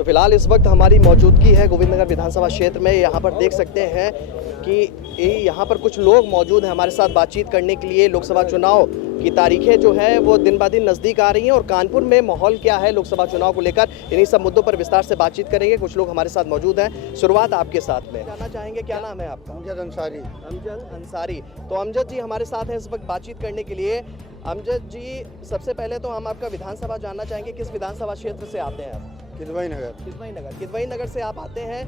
तो फिलहाल इस वक्त हमारी मौजूदगी है गोविंदनगर विधानसभा क्षेत्र में। यहाँ पर देख सकते हैं कि यहाँ पर कुछ लोग मौजूद हैं हमारे साथ बातचीत करने के लिए। लोकसभा चुनाव की तारीखें जो है वो दिन ब दिन नज़दीक आ रही हैं और कानपुर में माहौल क्या है लोकसभा चुनाव को लेकर, इन्हीं सब मुद्दों पर विस्तार से बातचीत करेंगे। कुछ लोग हमारे साथ मौजूद हैं। शुरुआत आपके साथ में जानना चाहेंगे, क्या नाम है आपका? अमजद अंसारी। अमजद अंसारी। तो अमजद जी हमारे साथ हैं इस वक्त बातचीत करने के लिए। अमजद जी, सबसे पहले तो हम आपका विधानसभा जानना चाहेंगे, किस विधानसभा क्षेत्र से आते हैं आप? किदवई नगर। किदवई नगर से आप आते हैं।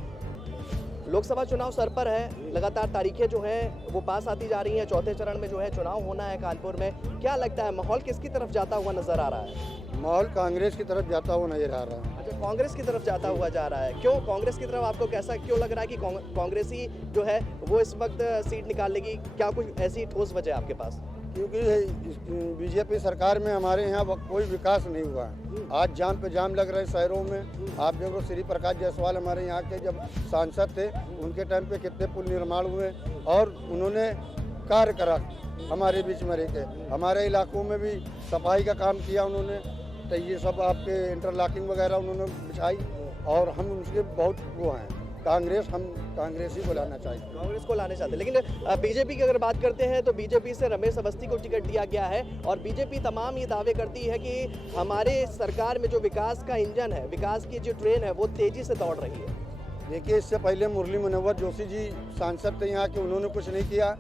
लोकसभा चुनाव सर पर है, लगातार तारीखें जो हैं वो पास आती जा रही हैं। चौथे चरण में जो है चुनाव होना है कानपुर में। क्या लगता है माहौल किसकी तरफ जाता हुआ नजर आ रहा है? माहौल कांग्रेस की तरफ जाता हुआ नजर आ रहा है। अच्छा, कांग्रेस की तरफ जाता हुआ जा रहा है। क्यों कांग्रेस की तरफ? आपको कैसा क्यों लग रहा है कि कांग्रेसी जो है वो इस वक्त सीट निकाल लेगी? क्या कुछ ऐसी ठोस वजह आपके पास? क्योंकि बीजेपी सरकार में हमारे यहाँ कोई विकास नहीं हुआ है। आज जाम पे जाम लग रहे शहरों में। आप देखो श्री प्रकाश जायसवाल हमारे यहाँ के जब सांसद थे उनके टाइम पे कितने पुल निर्माण हुए और उन्होंने कार्य करा हमारे बीच में रह के। हमारे इलाकों में भी सफाई का काम किया उन्होंने। तो ये सब आपके इंटरलॉकिंग वगैरह उन्होंने बिछाई और हम उनके बहुत वो हैं। हम कांग्रेस ही को लाना चाहिए। कांग्रेस को लाने चाहते हैं, लेकिन बीजेपी की अगर बात करते हैं तो बीजेपी से रमेश अवस्थी को टिकट दिया गया है और बीजेपी तमाम ये दावे करती है कि हमारे सरकार में जो विकास का इंजन है, विकास की जो ट्रेन है वो तेजी से दौड़ रही है। देखिए, इससे पहले मुरली मनोहर जोशी जी सांसद थे यहाँ के, उन्होंने कुछ नहीं किया।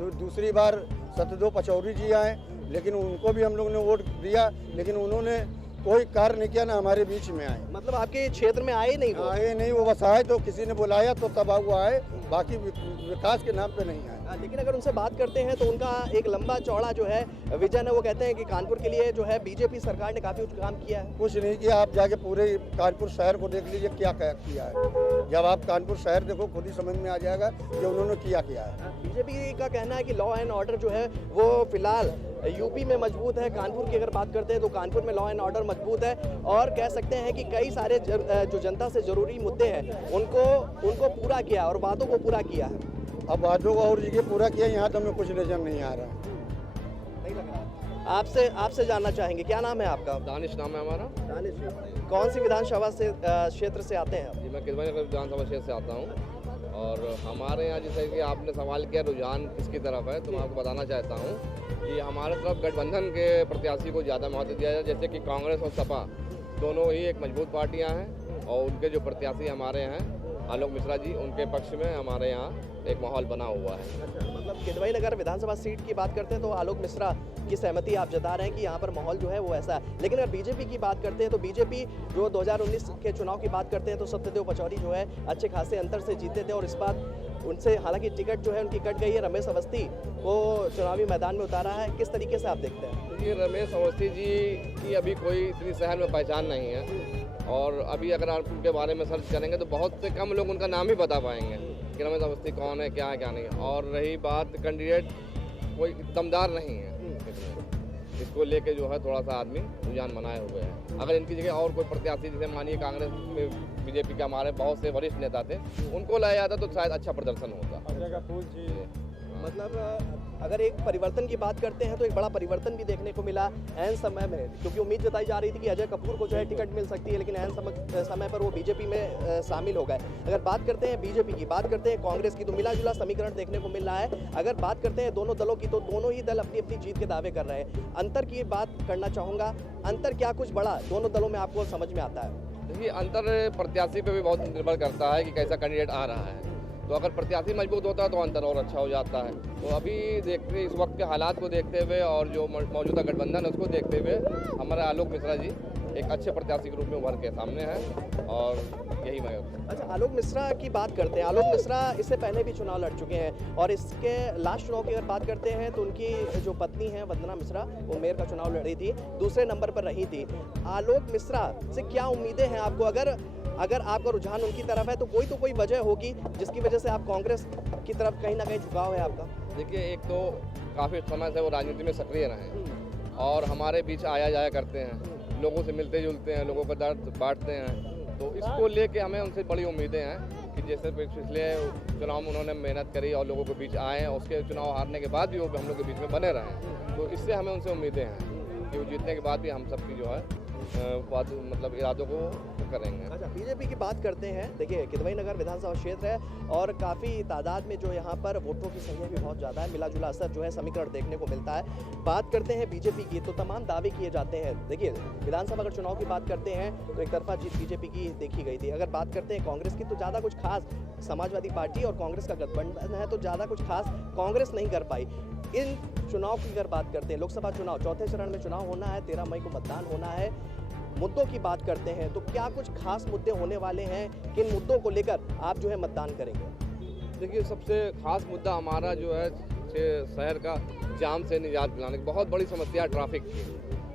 दूसरी बार सत्यदेव पचौरी जी आए, लेकिन उनको भी हम लोग ने वोट दिया, लेकिन उन्होंने कोई कार्य नहीं किया, ना हमारे बीच में आए। मतलब आपके क्षेत्र में आए नहीं? आए नहीं, वो बस आए तो किसी ने बुलाया तो तब वो आए, बाकी विकास के नाम पे नहीं आए। लेकिन अगर उनसे बात करते हैं तो उनका एक लंबा चौड़ा जो है विजन है। वो कहते हैं कि कानपुर के लिए जो है बीजेपी सरकार ने काफ़ी काम किया है। कुछ नहीं किया। आप जाके पूरे कानपुर शहर को देख लीजिए क्या किया है। जब आप कानपुर शहर देखो खुद ही समझ में आ जाएगा कि उन्होंने क्या किया है। बीजेपी का कहना है कि लॉ एंड ऑर्डर जो है वो फिलहाल यूपी में मजबूत है। कानपुर की अगर बात करते हैं तो कानपुर में लॉ एंड ऑर्डर मजबूत है और कह सकते हैं कि कई सारे जो जनता से जरूरी मुद्दे हैं उनको पूरा किया और वादों को पूरा किया है। अब वादों को और जगह पूरा किया, यहाँ तो हमें कुछ नजर नहीं आ रहा। नहीं लग रहा। आपसे जानना चाहेंगे, क्या नाम है आपका? दानिश नाम है हमारा। दानिश, कौन सी विधानसभा से क्षेत्र से आते हैं? जी, मैं किदवई नगर विधानसभा क्षेत्र से आता हूँ और हमारे यहाँ जैसे कि आपने सवाल किया रुझान किसकी तरफ है, तो मैं आपको बताना चाहता हूँ कि हमारे तरफ गठबंधन के प्रत्याशी को ज़्यादा महत्व दिया जाए। जैसे कि कांग्रेस और सपा दोनों ही एक मजबूत पार्टियाँ हैं और उनके जो प्रत्याशी हमारे हैं आलोक मिश्रा जी, उनके पक्ष में हमारे यहाँ एक माहौल बना हुआ है। मतलब किदवई नगर विधानसभा सीट की बात करते हैं तो आलोक मिश्रा की सहमति आप जता रहे हैं कि यहाँ पर माहौल जो है वो ऐसा है। लेकिन अगर बीजेपी की बात करते हैं तो बीजेपी जो 2019 के चुनाव की बात करते हैं तो सत्यदेव पचौरी जो है अच्छे खासे अंतर से जीते थे और इस बार उनसे हालांकि टिकट जो है उनकी कट गई है। रमेश अवस्थी को चुनावी मैदान में उतारा है, किस तरीके से आप देखते हैं? ये रमेश अवस्थी जी की अभी कोई इतनी शहर में पहचान नहीं है और अभी अगर आप उनके बारे में सर्च करेंगे तो बहुत से कम लोग उनका नाम ही बता पाएंगे कि रमेश अवस्थी कौन है, क्या है, क्या नहीं है। और रही बात कैंडिडेट, कोई दमदार नहीं है। इसको लेके जो है थोड़ा सा आदमी रुझान बनाए हुए हैं। अगर इनकी जगह और कोई प्रत्याशी, जैसे मानिए कांग्रेस में बीजेपी के हमारे बहुत से वरिष्ठ नेता थे, उनको लाया जाता तो शायद अच्छा प्रदर्शन होता। मतलब अगर एक परिवर्तन की बात करते हैं तो एक बड़ा परिवर्तन भी देखने को मिला ऐन समय में, क्योंकि उम्मीद जताई जा रही थी कि अजय कपूर को जो है टिकट मिल सकती है, लेकिन ऐन समय पर वो बीजेपी में शामिल हो गए। अगर बात करते हैं बीजेपी की, बात करते हैं कांग्रेस की, तो मिला जुला समीकरण देखने को मिल रहा है। अगर बात करते हैं दोनों दलों की तो दोनों ही दल अपनी अपनी जीत के दावे कर रहे हैं। अंतर की बात करना चाहूँगा, अंतर क्या कुछ बड़ा दोनों दलों में आपको समझ में आता है? देखिए, अंतर प्रत्याशी पे भी बहुत निर्भर करता है कि कैसा कैंडिडेट आ रहा है। तो अगर प्रत्याशी मजबूत होता है तो अंतर और अच्छा हो जाता है। तो अभी देखते इस वक्त के हालात को देखते हुए और जो मौजूदा गठबंधन है उसको देखते हुए हमारे आलोक मिश्रा जी एक अच्छे प्रत्याशी के रूप में उभर के सामने हैं और यही मैं। अच्छा, आलोक मिश्रा की बात करते हैं। आलोक मिश्रा इससे पहले भी चुनाव लड़ चुके हैं और इसके लास्ट चुनाव की अगर बात करते हैं तो उनकी जो पत्नी है वंदना मिश्रा, वो मेयर का चुनाव लड़ी थी, दूसरे नंबर पर रही थी। आलोक मिश्रा से क्या उम्मीदें हैं आपको? अगर आपका रुझान उनकी तरफ है तो कोई वजह होगी जिसकी वजह से आप कांग्रेस की तरफ कहीं ना कहीं झुकाव है आपका? देखिए, एक तो काफ़ी समय से वो राजनीति में सक्रिय रहे और हमारे बीच आया जाया करते हैं, लोगों से मिलते जुलते हैं, लोगों का दर्द बांटते हैं। तो इसको लेके हमें उनसे बड़ी उम्मीदें हैं कि जैसे पिछले चुनाव में उन्होंने मेहनत करी और लोगों के बीच आए, उसके चुनाव हारने के बाद भी वो हम लोग के बीच में बने रहें। तो इससे हमें उनसे उम्मीदें हैं कि वो जीतने के बाद भी हम सबकी जो है मतलब इरादों को करेंगे। अच्छा, बीजेपी की बात करते हैं। देखिए, किदवई नगर विधानसभा क्षेत्र है और काफ़ी तादाद में जो यहाँ पर वोटरों की संख्या भी बहुत ज़्यादा है, मिला जुला असर जो है समीकरण देखने को मिलता है। बात करते हैं बीजेपी की तो तमाम दावे किए जाते हैं। देखिए, विधानसभा अगर चुनाव की बात करते हैं तो एक तरफा जीत बीजेपी की देखी गई थी। अगर बात करते हैं कांग्रेस की तो ज़्यादा कुछ खास, समाजवादी पार्टी और कांग्रेस का गठबंधन है तो ज़्यादा कुछ खास कांग्रेस नहीं कर पाई। इन चुनाव की अगर बात करते हैं, लोकसभा चुनाव चौथे चरण में चुनाव होना है, 13 मई को मतदान होना है। मुद्दों की बात करते हैं तो क्या कुछ खास मुद्दे होने वाले हैं? किन मुद्दों को लेकर आप जो है मतदान करेंगे? देखिए, सबसे खास मुद्दा हमारा जो है शहर का जाम से निजात दिलाने की बहुत बड़ी समस्या है ट्रैफिक की,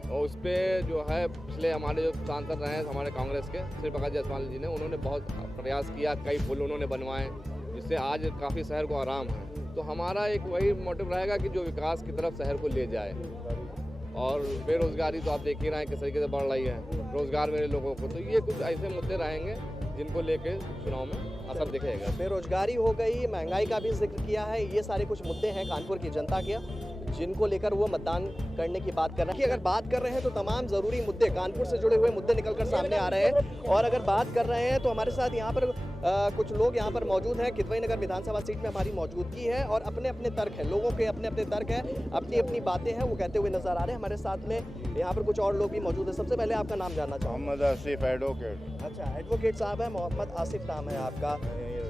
और उस पर जो है पिछले हमारे जो सांसद रहे हैं हमारे कांग्रेस के श्री प्रकाश जायसवाल जी ने, उन्होंने बहुत प्रयास किया, कई पुल उन्होंने बनवाए जिससे आज काफ़ी शहर को आराम है। तो हमारा एक वही मोटिव रहेगा कि जो विकास की तरफ शहर को ले जाए। और बेरोज़गारी तो आप देख ही रहे हैं किस तरीके से बढ़ रही है, रोज़गार मेरे लोगों को, तो ये कुछ ऐसे मुद्दे रहेंगे जिनको लेके चुनाव में असर दिखेगा। बेरोजगारी हो गई, महंगाई का भी जिक्र किया है, ये सारे कुछ मुद्दे हैं कानपुर की जनता के जिनको लेकर वो मतदान करने की बात कर रहे हैं। अगर बात कर रहे हैं तो तमाम ज़रूरी मुद्दे, कानपुर से जुड़े हुए मुद्दे निकलकर सामने आ रहे हैं। और अगर बात कर रहे हैं तो हमारे साथ यहाँ पर कुछ लोग यहाँ पर मौजूद हैं। किदवई नगर विधानसभा सीट में हमारी मौजूदगी है और अपने अपने तर्क हैं, लोगों के अपने अपने तर्क हैं, अपनी अपनी बातें हैं, वो कहते हुए नजर आ रहे हैं। हमारे साथ में यहाँ पर कुछ और लोग भी मौजूद हैं। सबसे पहले आपका नाम जानना चाहूँगा। मोहम्मद आसिफ एडवोकेट। अच्छा, एडवोकेट साहब है, मोहम्मद आसिफ नाम है आपका।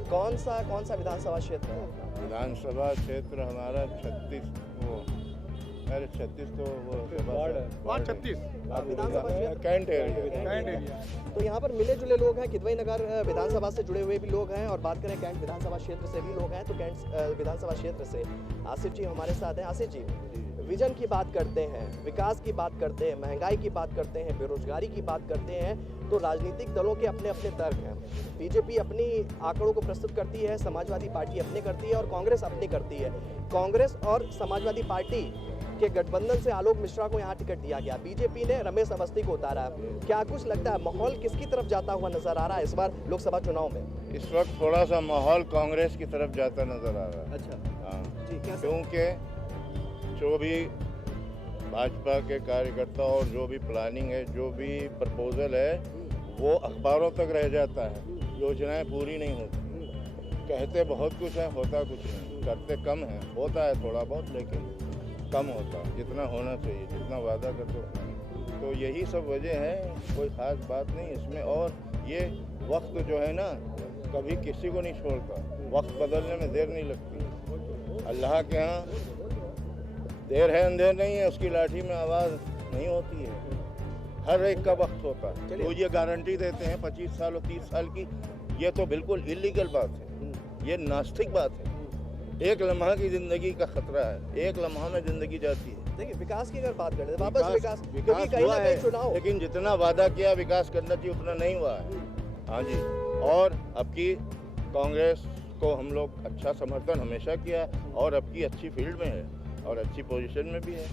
कौन सा विधानसभा क्षेत्र है आपका? विधानसभा क्षेत्र हमारा 36 तो वार्ड 36 विधानसभा क्षेत्र कैंट एरिया। तो यहाँ पर मिले जुले लोग हैं, किदवई नगर विधानसभा से जुड़े हुए भी लोग हैं और बात करें कैंट विधानसभा क्षेत्र से भी लोग हैं। तो कैंट विधानसभा क्षेत्र से आसिफ जी हमारे साथ हैं। आसिफ जी, विजन की बात करते हैं, विकास की बात करते हैं, महंगाई की बात करते हैं, बेरोजगारी की बात करते हैं, तो राजनीतिक दलों के अपने अपने तर्क हैं। बीजेपी अपनी आंकड़ों को प्रस्तुत करती है, समाजवादी पार्टी अपने करती है और कांग्रेस अपनी करती है। कांग्रेस और समाजवादी पार्टी के गठबंधन से आलोक मिश्रा को यहाँ टिकट दिया गया, बीजेपी ने रमेश अवस्थी को उतारा। क्या कुछ लगता है माहौल किसकी तरफ जाता हुआ नजर आ रहा है इस बार लोकसभा चुनाव में? इस वक्त थोड़ा सा माहौल कांग्रेस की तरफ जाता नजर आ रहा है। अच्छा, हाँ, जी, कैसे? क्योंकि जो भी भाजपा के कार्यकर्ता और जो भी प्लानिंग है, जो भी प्रपोजल है, वो अखबारों तक रह जाता है, योजनाएं पूरी नहीं होती। कहते बहुत कुछ है, होता कुछ नहीं, करते कम है, होता है थोड़ा बहुत लेकिन कम होता है जितना होना चाहिए, जितना वादा करते उतना नहीं। तो यही सब वजह है, कोई ख़ास बात नहीं इसमें। और ये वक्त जो है ना, कभी किसी को नहीं छोड़ता, वक्त बदलने में देर नहीं लगती। अल्लाह के यहाँ देर है अंधेर नहीं है, उसकी लाठी में आवाज़ नहीं होती है, हर एक का वक्त होता है। तो ये गारंटी देते हैं 25 साल और 30 साल की, ये तो बिल्कुल इलीगल बात है, ये नास्तिक बात है। एक लम्हा की जिंदगी का खतरा है, एक लम्हा में जिंदगी जाती है। देखिए, विकास की अगर बात करें, वापस विकास क्योंकि कहीं हुआ ना है, कहीं चुनाव, लेकिन जितना वादा किया विकास करना चाहिए उतना नहीं हुआ है। हाँ जी, और अब की कांग्रेस को हम लोग अच्छा समर्थन हमेशा किया और अब की अच्छी फील्ड में है और अच्छी पोजीशन में भी है।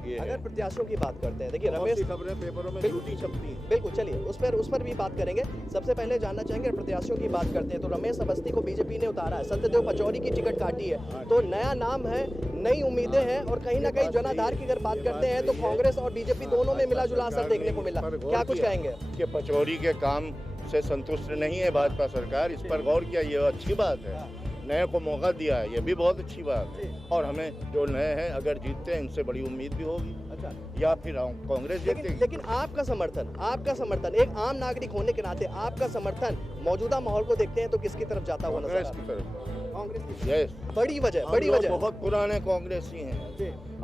ये अगर है। प्रत्याशियों की बात करते हैं, देखिए रमेश, खबरें पेपरों में बिल्कुल। झूठी छपती हैं। बिल्कुल, चलिए उस पर भी बात करेंगे। सबसे पहले जानना चाहेंगे, प्रत्याशियों की बात करते हैं तो रमेश अवस्थी को बीजेपी ने उतारा है, सत्यदेव पचौरी की टिकट काटी है, तो नया नाम है, नई उम्मीदें हैं और कहीं ना कहीं जनाधार की अगर बात करते हैं तो कांग्रेस और बीजेपी दोनों में मिला जुला असर देखने को मिला। क्या कुछ कहेंगे? कि पचौरी के काम से संतुष्ट नहीं है भाजपा सरकार, इस पर गौर किया, ये अच्छी बात है। नए को मौका दिया है, ये भी बहुत अच्छी बात है। और हमें जो नए हैं अगर जीतते हैं इनसे बड़ी उम्मीद भी होगी। अच्छा, या फिर कांग्रेस जीतेगी। लेकिन आपका समर्थन एक आम नागरिक होने के नाते आपका समर्थन मौजूदा माहौल को देखते हैं तो किसकी तरफ जाता हुआ नजर आ कांग्रेस रहा की तरफ। है? कांग्रेस की। यस, बड़ी वजह बहुत पुराने कांग्रेसी हैं।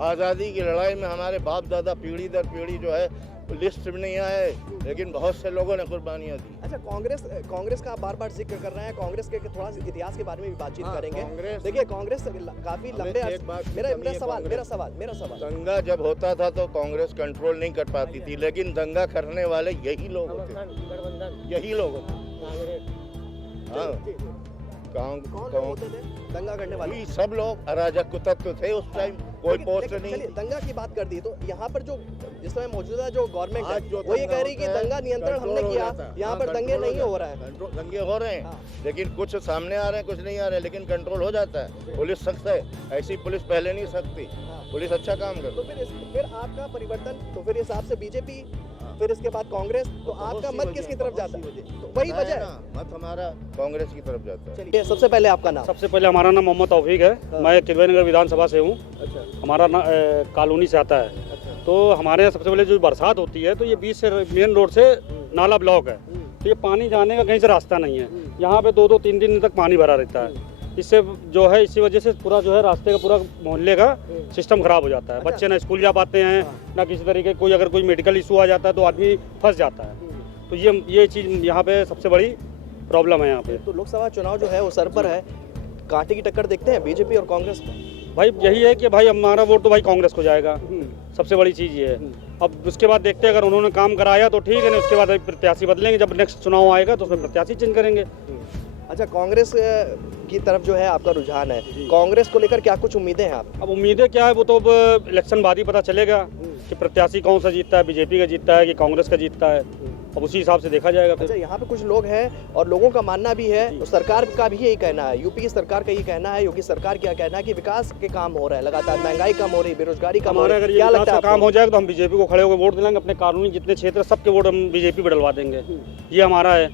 आज़ादी की लड़ाई में हमारे बाप दादा पीढ़ी दर पीढ़ी जो है लिस्ट में नहीं आए, लेकिन बहुत से लोगों ने कुर्बानियाँ दी। अच्छा, कांग्रेस का आप बार-बार जिक्र कर रहे हैं, कांग्रेस के थोड़ा इतिहास के बारे में भी बातचीत करेंगे। देखिए, कांग्रेस काफी लंबे मेरा सवाल दंगा जब होता था तो कांग्रेस कंट्रोल नहीं कर पाती थी, लेकिन दंगा करने वाले यही लोग होते, यही लोग होते। हाँ, कौन होते थे दंगा करने वाले? सब लोग अराजक तत्व थे उस टाइम, कोई पोस्ट नहीं। चलिए, दंगा की बात कर दी तो यहाँ पर जो जिस समय मौजूदा जो गवर्नमेंट है जो वो ये कह रही कि दंगा नियंत्रण हमने किया, यहाँ पर दंगे नहीं हो रहा है। दंगे हो रहे हैं, लेकिन कुछ सामने आ रहे हैं, कुछ नहीं आ रहे, लेकिन कंट्रोल हो जाता है। पुलिस सख्त है, ऐसी पुलिस पहले नहीं सकती, पुलिस अच्छा काम करती। तो फिर आपका परिवर्तन, तो फिर इस हिसाब से बीजेपी फिर इसके बाद कांग्रेस, तो आपका मत किसकी तरफ जाता है? तो वही वजह है। मत हमारा कांग्रेस की तरफ जाता है। चलिए, सबसे पहले आपका नाम। सबसे पहले हमारा नाम मोहम्मद तौफीक है। मैं किलवेनगर विधानसभा से हूँ। अच्छा, हमारा कॉलोनी से आता है। अच्छा। तो हमारे यहाँ सबसे पहले जो बरसात होती है तो ये बीच से मेन रोड से नाला ब्लॉक है, तो ये पानी जाने का कहीं से रास्ता नहीं है। यहाँ पे 2-2 3 दिन तक पानी भरा रहता है। इससे जो है इसी वजह से पूरा जो है रास्ते का पूरा मोहल्ले का सिस्टम खराब हो जाता है। अच्छा। बच्चे ना स्कूल जा पाते हैं, ना किसी तरीके कोई अगर कोई मेडिकल इशू आ जाता है तो आदमी फंस जाता है। तो ये चीज़ यहाँ पे सबसे बड़ी प्रॉब्लम है यहाँ पे। तो लोकसभा चुनाव जो है वो सर पर है, कांटे की टक्कर देखते हैं बीजेपी और कांग्रेस में। भाई यही है कि भाई हमारा वोट तो भाई कांग्रेस को जाएगा, सबसे बड़ी चीज़ ये है। अब उसके बाद देखते हैं, अगर उन्होंने काम कराया तो ठीक है, नहीं उसके बाद प्रत्याशी बदलेंगे। जब नेक्स्ट चुनाव आएगा तो उसमें प्रत्याशी चेंज करेंगे। अच्छा, कांग्रेस की तरफ जो है आपका रुझान है, कांग्रेस को लेकर क्या कुछ उम्मीदें हैं आप? अब उम्मीदें क्या है वो तो अब इलेक्शन बाद ही पता चलेगा कि प्रत्याशी कौन सा जीतता है, बीजेपी का जीतता है कि कांग्रेस का जीतता है। अब उसी हिसाब से देखा जाएगा अच्छा, फिर। यहाँ पे कुछ लोग हैं और लोगों का मानना भी है, तो सरकार का भी यही कहना है, यूपी की सरकार का यही कहना है, योगी सरकार क्या कहना है कि विकास के काम हो रहा है लगातार, महंगाई कम हो रही, बेरोजगारी कम हो हमारे रही अगर है। ये क्या विकास लगता का है काम आपको? हो जाएगा तो हम बीजेपी को खड़े होकर वोट दिलाएंगे। अपने कानूनी जितने क्षेत्र सबके वोट हम बीजेपी पर डलवा देंगे। ये हमारा है,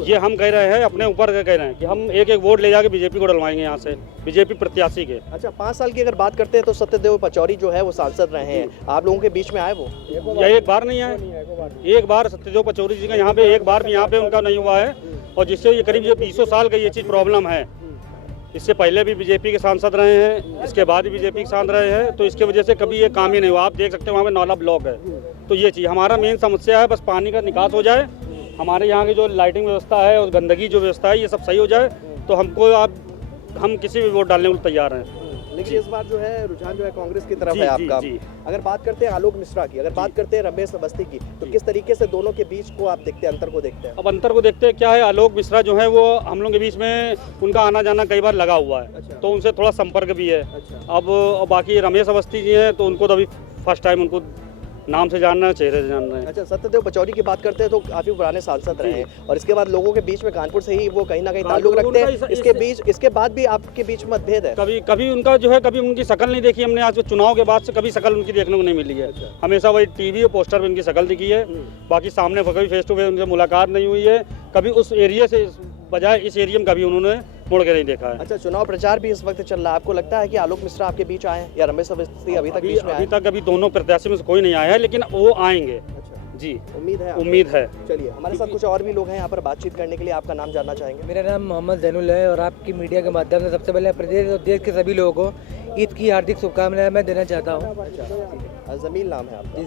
ये हम कह रहे हैं, अपने ऊपर कह रहे हैं कि हम एक वोट ले जाके बीजेपी को डलवाएंगे यहाँ से, बीजेपी प्रत्याशी के। अच्छा, 5 साल की अगर बात करते हैं तो सत्यदेव पचौरी जो है वो सांसद रहे हैं, आप लोगों के बीच में आए वो? या एक बार नहीं आए, एक बार सत्यदेव पचौरी जी का यहाँ पे एक बार भी यहाँ पे उनका नहीं हुआ है। और जिससे ये करीब 20 साल का ये चीज़ प्रॉब्लम है। इससे पहले भी बीजेपी के सांसद रहे हैं, इसके बाद भी बीजेपी के सांसद रहे हैं, तो इसके वजह से कभी ये काम ही नहीं हुआ। आप देख सकते हैं वहाँ पे नाला ब्लॉक है। तो ये चीज़ हमारा मेन समस्या है, बस पानी का निकास हो जाए, हमारे यहाँ की जो लाइटिंग व्यवस्था है और गंदगी जो व्यवस्था है ये सब सही हो जाए तो हम किसी भी वोट डालने को तैयार हैं। लेकिन इस बार जो है रुझान जो है कांग्रेस की तरफ जी, है जी, आपका। जी। अगर बात करते हैं आलोक मिश्रा की, अगर बात करते हैं रमेश अवस्थी की, तो किस तरीके से दोनों के बीच को आप देखते हैं, अंतर को देखते हैं? अब अंतर को देखते हैं क्या है, आलोक मिश्रा जो है वो हम लोग के बीच में उनका आना जाना कई बार लगा हुआ है। अच्छा। तो उनसे थोड़ा संपर्क भी है। अच्छा। अब बाकी रमेश अवस्थी जी हैं तो उनको तो अभी फर्स्ट टाइम उनको नाम से जान रहे हैं, चेहरे से जान रहे हैं। अच्छा, सत्यदेव पचौरी की बात करते हैं तो काफी पुराने सांसद रहे हैं और इसके बाद लोगों के बीच में कानपुर से ही वो कहीं ना कहीं ताल्लुक रखते हैं। इसके बाद भी आपके बीच में मतभेद है? कभी उनका जो है, कभी उनकी शक्ल नहीं देखी हमने। आज चुनाव के बाद से कभी शक्ल उनकी देखने को नहीं मिली है। हमेशा वही टीवी और पोस्टर पे उनकी शक्ल दिखी है, बाकी सामने कभी फेस टू फेस उनसे मुलाकात नहीं हुई है। कभी उस एरिया से बजाय इस एरिया में कभी उन्होंने मुड़ के नहीं देखा है। अच्छा, चुनाव प्रचार भी इस वक्त चल रहा है, आपको लगता है कि आलोक मिश्रा आपके बीच आए या रमेश अवस्थी अभी तक बीच में आए? अभी तक अभी दोनों प्रत्याशी में से कोई नहीं आया है, लेकिन वो आएंगे। अच्छा जी, उम्मीद है आपको? उम्मीद है। चलिए, हमारे साथ कुछ और भी लोग हैं यहाँ पर बातचीत करने के लिए, आपका नाम जानना चाहेंगे? मेरा नाम मोहम्मद जैनुल है और आपकी मीडिया के माध्यम से सबसे पहले प्रदेश और देश के सभी लोगों को ईद की हार्दिक शुभकामनाएं मैं देना चाहता हूँ। अच्छा, जमील नाम है आपका?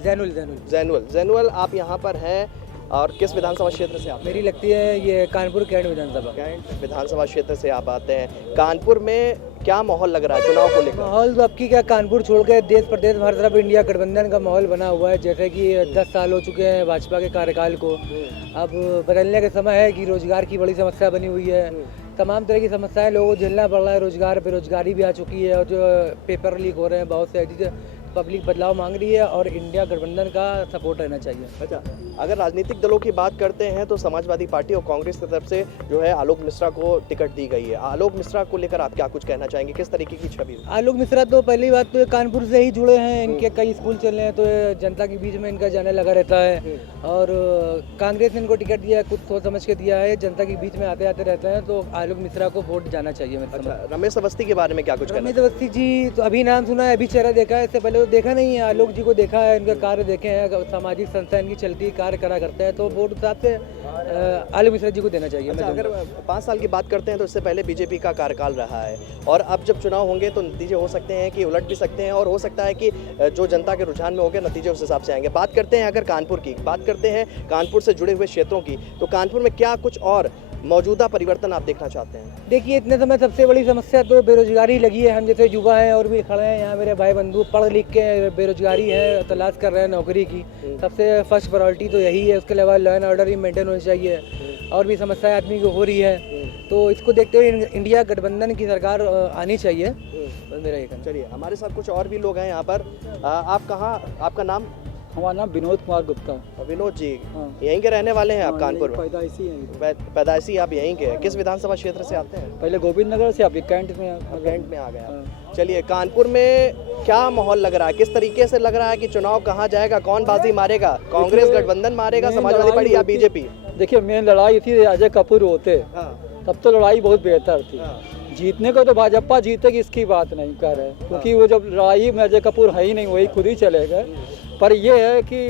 जैनुल जैनुल, आप यहाँ पर हैं और किस विधानसभा क्षेत्र से आप? मेरी लगती है ये कानपुर कैंट विधानसभा। कैंट विधानसभा क्षेत्र से आप आते हैं। कानपुर में क्या माहौल लग रहा है चुनाव को लेकर? माहौल तो अब की क्या, कानपुर छोड़ के देश प्रदेश हर तरफ इंडिया गठबंधन का माहौल बना हुआ है। जैसे कि 10 साल हो चुके हैं भाजपा के कार्यकाल को, अब बदलने का समय है कि रोजगार की बड़ी समस्या बनी हुई है। तमाम तरह की समस्याएं लोगों को झेलना पड़ रहा है, रोजगार बेरोजगारी भी आ चुकी है और जो पेपर लीक हो रहे हैं बहुत से, जिससे पब्लिक बदलाव मांग रही है और इंडिया गठबंधन का सपोर्ट रहना चाहिए। अच्छा, अगर राजनीतिक दलों की बात करते हैं तो समाजवादी पार्टी और कांग्रेस की तरफ से जो है आलोक मिश्रा को टिकट दी गई है। आलोक मिश्रा को लेकर आप क्या कुछ कहना चाहेंगे, किस तरीके की छवि? आलोक मिश्रा तो पहली बात तो कानपुर से ही जुड़े हैं, इनके कई स्कूल चल रहे हैं तो जनता के बीच में इनका जाने लगा रहता है। और कांग्रेस ने इनको टिकट दिया है, कुछ सोच समझ के दिया है, जनता के बीच में आते आते रहते हैं, तो आलोक मिश्रा को वोट जाना चाहिए मेरे समझ। अच्छा, रमेश अवस्थी के बारे में क्या कुछ कहना? रमेश अवस्थी जी तो अभी नाम सुना है, अभी चेहरा देखा है, इससे पहले तो देखा नहीं है। आलोक जी को देखा है, इनका कार्य देखे हैं, सामाजिक संस्था इनकी चलती है, कार्य करा करते हैं, तो वोट हिसाब से आलोक मिश्रा जी को देना चाहिए। अच्छा, अगर 5 साल की बात करते हैं तो इससे पहले बीजेपी का कार्यकाल रहा है और अब जब चुनाव होंगे तो नतीजे हो सकते हैं कि उलट भी सकते हैं और हो सकता है कि जो जनता के रुझान में होंगे नतीजे उस हिसाब से आएंगे। बात करते हैं अगर कानपुर की, बात करते हैं कानपुर से जुड़े हुए क्षेत्रों की, तो कानपुर में क्या कुछ और मौजूदा परिवर्तन आप देखना चाहते हैं? देखिए, इतने समय सबसे बड़ी समस्या तो बेरोजगारी लगी है। हम जैसे युवा हैं और भी खड़े हैं यहाँ, मेरे भाई बंधु पढ़ लिख के बेरोजगारी है, तलाश कर रहे हैं नौकरी की। सबसे फर्स्ट प्रायोरिटी तो यही है। उसके अलावा law and order he maintain होनी चाहिए और भी समस्याएं आदमी को हो रही है, तो इसको देखते हुए इंडिया गठबंधन की सरकार आनी चाहिए, बस मेरा ये कहना। चलिए, हमारे साथ कुछ और भी लोग हैं यहाँ पर। आप कहाँ, आपका नाम? हमारा नाम विनोद कुमार गुप्ता। विनोद जी, हाँ। यहीं के रहने वाले हैं आप? कानपुर में पैदाइशी हैं। पैदाइशी आप यहीं के हैं? किस विधानसभा क्षेत्र से आते हैं? पहले गोविंद नगर से, अभी कैंट में कैंट में आ गए आप। चलिए, कानपुर में क्या माहौल लग रहा है, किस तरीके से लग रहा है कि चुनाव कहाँ जाएगा, कौन बाजी मारेगा, कांग्रेस गठबंधन मारेगा, समाजवादी पार्टी या बीजेपी? देखिए मेन लड़ाई थी अजय कपूर होते हाँ, तब तो लड़ाई बहुत बेहतर थी। हाँ, जीतने को तो भाजपा जीतेगी इसकी बात नहीं कर रहे, क्योंकि वो जब लड़ाई में अजय कपूर है ही नहीं, वही खुद ही चले गए। पर ये है कि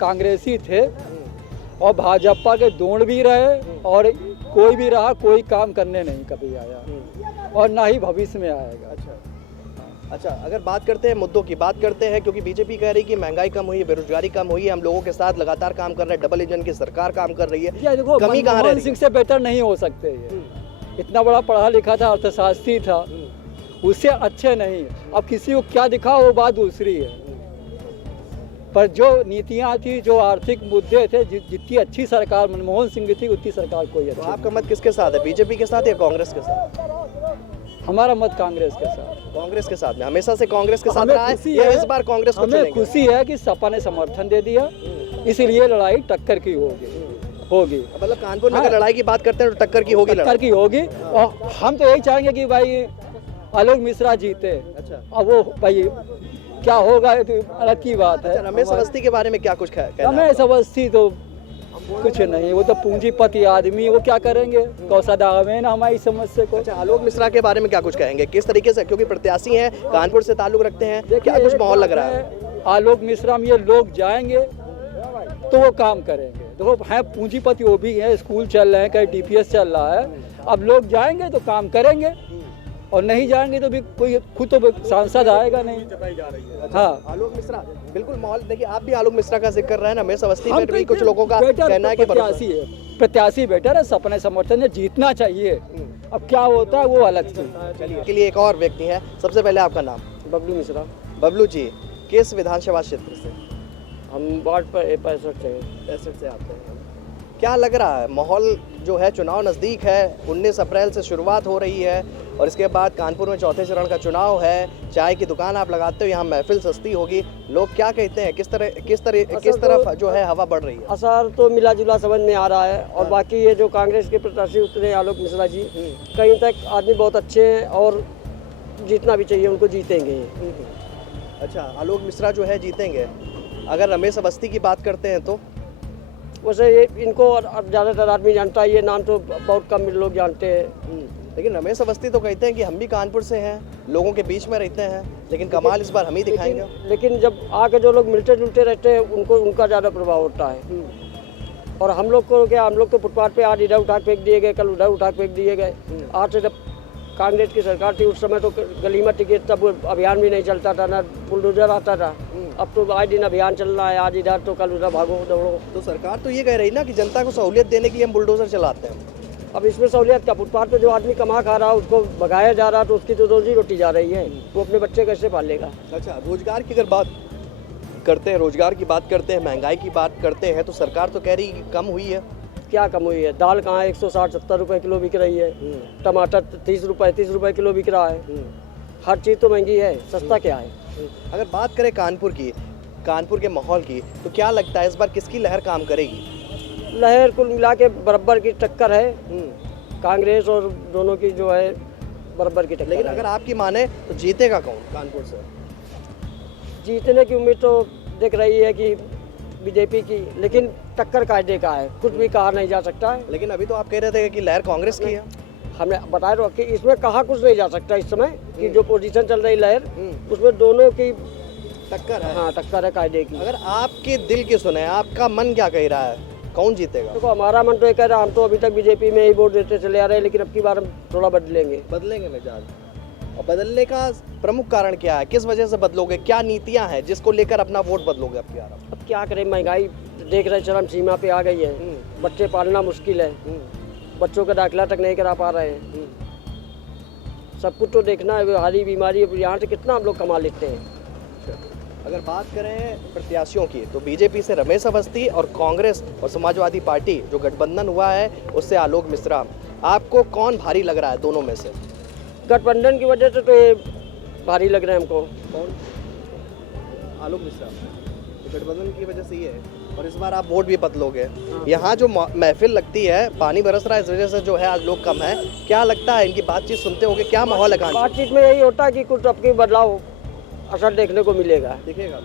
कांग्रेसी थे और भाजपा के दोड़ भी रहे और कोई भी रहा, कोई काम करने नहीं कभी आया और ना ही भविष्य में आएगा। अच्छा, अगर बात करते हैं मुद्दों की बात करते हैं, क्योंकि बीजेपी कह रही है कि महंगाई कम हुई है, बेरोजगारी कम हुई है, हम लोगों के साथ लगातार काम कर रहे हैं, डबल इंजन की सरकार काम कर रही है, या देखो कमी कहाँ रह मनमोहन रही सिंह से बेटर नहीं हो सकते ये। इतना बड़ा पढ़ा लिखा था, अर्थशास्त्री था, उससे अच्छे नहीं। अब किसी को क्या दिखा वो बात दूसरी है, पर जो नीतियाँ थी, जो आर्थिक मुद्दे थे, जितनी अच्छी सरकार मनमोहन सिंह की थी उतनी सरकार कोई तो अच्छी आपका मत किसके साथ है, बीजेपी के साथ या कांग्रेस के साथ? नहीं। हमारा मत कांग्रेस के साथ। कांग्रेस के साथ में हमेशा से कांग्रेस के साथ हमें रहा है खुशी या है, इस बार कांग्रेस को हमें चुनेंगे? खुशी है कि सपा ने समर्थन दे दिया, इसलिए लड़ाई टक्कर की होगी। मतलब कानपुर में हाँ। अगर लड़ाई की बात करते हैं तो टक्कर की होगी टक्कर लड़ाई। की होगी और हम तो यही चाहेंगे कि भाई आलोक मिश्रा जीते। अच्छा, अब वो भाई क्या होगा ये तो अलग की बात है। अच्छा, रमेश अवस्थी के बारे में क्या कुछ कहना है रमेश अवस्थी तो कुछ नहीं, वो तो पूंजीपति आदमी, वो क्या करेंगे, कौसा दावे ना हमारी समस्या को। अच्छा, आलोक मिश्रा के बारे में क्या कुछ कहेंगे, किस तरीके से, क्योंकि प्रत्याशी हैं, कानपुर से ताल्लुक रखते हैं, क्या कुछ माहौल लग रहा है? आलोक मिश्रा में ये लोग जाएंगे तो वो काम करेंगे। देखो है पूंजीपति, वो भी है, स्कूल चल रहे हैं, कहीं डीपीएस चल रहा है। अब लोग जाएंगे तो काम करेंगे और नहीं जाएंगे तो भी कोई खुद तो सांसद आएगा नहीं। हाँ, आलोक मिश्रा बिल्कुल माहौल देखिए, आप भी आलोक मिश्रा का जिक्र कर रहे हैं, रमेश अवस्थी हम पे भी कुछ लोगों का बेटर कहना है कि प्रत्याशी है, प्रत्याशी बेटर है, सपने समर्थन है, जीतना चाहिए। अब क्या होता है वो अलग चीज। चलिए के लिए एक और व्यक्ति है, सबसे पहले आपका नाम? बबलू मिश्रा, बबलू जी, किस विधानसभा क्षेत्र से? हम वार्ड पर 65 से 65 से आते हैं। क्या लग रहा है माहौल जो है, चुनाव नज़दीक है, 19 अप्रैल से शुरुआत हो रही है और इसके बाद कानपुर में चौथे चरण का चुनाव है, चाय की दुकान आप लगाते हो, यहाँ महफिल सस्ती होगी, लोग क्या कहते हैं, किस तरफ जो है हवा बढ़ रही है? असर तो मिला जुला समझ में आ रहा है। और बाकी ये जो कांग्रेस के प्रत्याशी उतरे आलोक मिश्रा जी, कहीं तक आदमी बहुत अच्छे हैं और जीतना भी चाहिए, उनको जीतेंगे। अच्छा, आलोक मिश्रा जो है जीतेंगे। अगर रमेश अवस्थी की बात करते हैं तो? वैसे ये इनको अब ज़्यादातर आदमी जानता है, ये नाम तो बहुत कम लोग जानते हैं। लेकिन रमेश अवस्थी तो कहते हैं कि हम भी कानपुर से हैं, लोगों के बीच में रहते हैं, लेकिन कमाल इस बार हम ही दिखाएंगे। लेकिन जब आके जो लोग मिलते जुलते रहते हैं उनको उनका ज़्यादा प्रभाव होता है। और हम लोग को क्या, हम लोग तो फुटपाथ पे आज इधर उठा फेंक दिए गए, कल उधर उठा फेंक दिए गए। आज से जब कांग्रेस की सरकार थी उस समय तो गली में टिकट, तब अभियान भी नहीं चलता था, ना बुलडोजर आता था। अब तो आए दिन अभियान चल रहा है, आज इधर तो कल उधर, भागो दौड़ो। तो सरकार तो ये कह रही ना कि जनता को सहूलियत देने के लिए हम बुलडोजर चलाते हैं। अब इसमें सहूलियत का, फुटपाथ पे जो आदमी कमा खा रहा है उसको भगाया जा रहा है, तो उसकी तो रोजी रोटी जा रही है, वो अपने बच्चे कैसे पालेगा। अच्छा, रोजगार की अगर बात करते हैं, रोजगार की बात करते हैं, महंगाई की बात करते हैं, तो सरकार तो कह रही है कि कम हुई है। क्या कम हुई है? दाल कहाँ 160-70 रुपए किलो बिक रही है, टमाटर 30 रुपए किलो बिक रहा है। हर चीज़ तो महंगी है, सस्ता क्या है। अगर बात करें कानपुर की, कानपुर के माहौल की, तो क्या लगता है इस बार किसकी लहर काम करेगी? लहर कुल मिला के बराबर की टक्कर है, कांग्रेस और दोनों की जो है बराबर की टक्कर। लेकिन अगर आपकी माने तो जीतेगा कौन कानपुर से? जीतने की उम्मीद तो दिख रही है कि बीजेपी की, लेकिन टक्कर कायदे का है, कुछ भी कहा नहीं जा सकता है। लेकिन अभी तो आप कह रहे थे कि लहर कांग्रेस की है। हमने बताया तो कि इसमें कहा कुछ नहीं जा सकता इस समय कि जो पोजीशन चल रही लहर, उसमें दोनों की टक्कर है। हाँ, टक्कर है कायदे की। अगर आपके दिल की सुने, आपका मन क्या कह रहा है, कौन जीतेगा? देखो हमारा मन तो ये कह रहा है, हम तो अभी तक बीजेपी में ही वोट देते चले आ रहे हैं, लेकिन अब की बार हम थोड़ा बदलेंगे। बदलेंगे मिजाज? और बदलने का प्रमुख कारण क्या है, किस वजह से बदलोगे, क्या नीतियां हैं जिसको लेकर अपना वोट बदलोगे अब की बार? अब क्या करें, महंगाई देख रहे चरम सीमा पे आ गई है, बच्चे पालना मुश्किल है, बच्चों का दाखिला तक नहीं करा पा रहे हैं। सब कुछ तो देखना है, हारी बीमारी, यहाँ से कितना हम लोग कमा लेते हैं। अगर बात करें प्रत्याशियों की, तो बीजेपी से रमेश अवस्थी और कांग्रेस और समाजवादी पार्टी जो गठबंधन हुआ है उससे आलोक मिश्रा, आपको कौन भारी लग रहा है दोनों में से? गठबंधन की वजह से तो ये भारी लग रहा है हमको। कौन? आलोक मिश्रा। गठबंधन की वजह से ये है, और इस बार आप वोट भी बदलोगे। यहाँ जो महफिल लगती है, पानी बरस रहा है, इस वजह से जो है आज लोग कम है। क्या लगता है, इनकी बातचीत सुनते होगे, क्या माहौल है? बातचीत में यही होता है कि कुछ अब की बदलाव असर देखने को मिलेगा। दिखेगा।